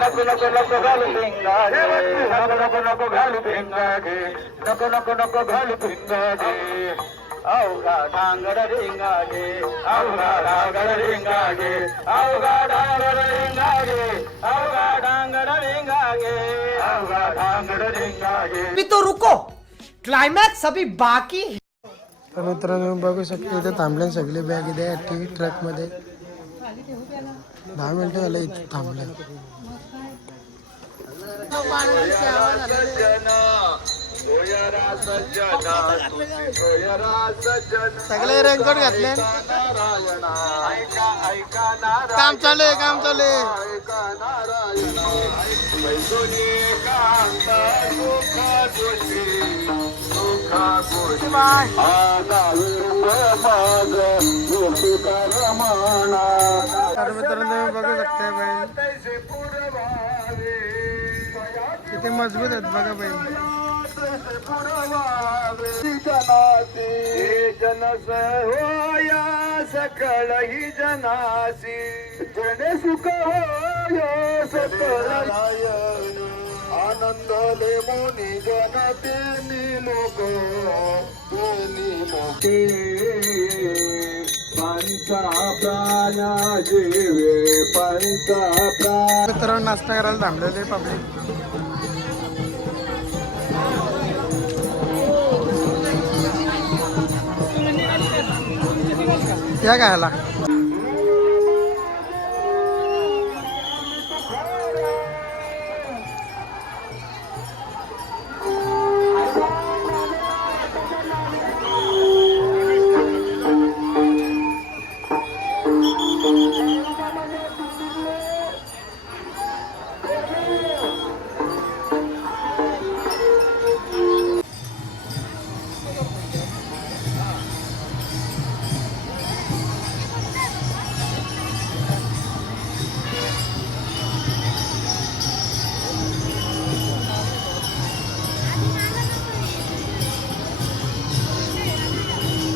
नको नको नको घालू भिंगा गे नको नको नको घालू भिंगा गे नको नको नको घालू भिंगा गे अवघा डांगर रिंगा गे अवघा डांगर रिंगा गे अवघा डांगर रिंगा गे अवघा डांगर रिंगा गे अवघा डांगर रिंगा गे अभी तो रुको। क्लाइमैक्स अभी बाकी है। तर मित्रांनो बघू शकतो इथे थांबले सगळे बॅग इथे टी ट्रकमध्ये दहा मिनिटं झालं इथं थांबलं. सगळे रेनकोट घातले. काम चालू आहे काम चालू आहे. तर मित्रांनो बघू शकता बैल किती मजबूत आहेत बघा बैल जनस होया सकळ ही जनासी. जन सुख होय सकळ मोनी जन तेनी लोक तेनी मोके मित्रांनो नाश्ता करायला थांबलेले पब्लिक या खायला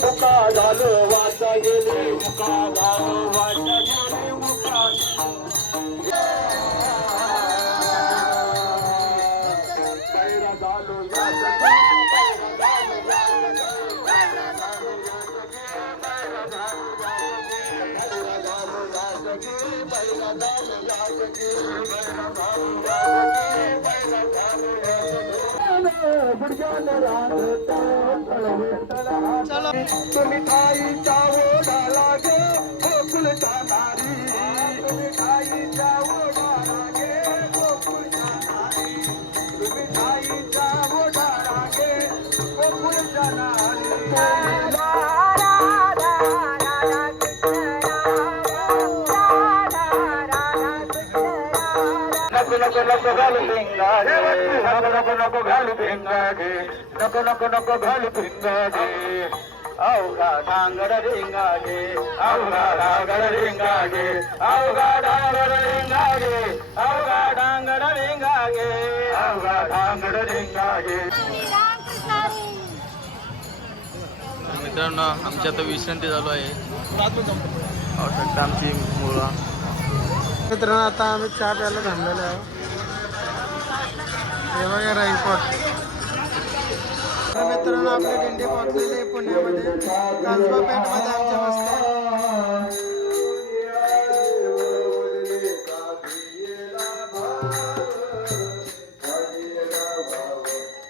मुका झालं वाचा गेले मुका झालं वाचा गेले मुका कैरा झालो तुम्ही ताईच्या ओढाला गे गोकुळच्या नारी. तुम्ही ताईच्या ओढाला गे गोकुळच्या नारी. तुम्ही ताईच्या ओढाला गे गोकुळच्या नको नको नको घालू भिंगा गे नको नको नको घालू भिंगा गे नको नको नको घालू भिंगा गे अवघा डांगर रिंगा गे अवघा डांगर रिंगा गे अवघा डांगर रिंगा गे अवघा डांगर रिंगा गे अवघा डांगर रिंगा गे मित्रांनो आमची आता विश्रांती चालू आहे. पाहू शकता आमची मुलं मित्रांनो आता आम्ही चहा प्यायला थांबलेलो आहोत. हे बघा तर मित्रांनो आपले दिंडी पोहोचलेले पुण्यामध्ये. कसबा पेठमध्ये आमच्या मस्त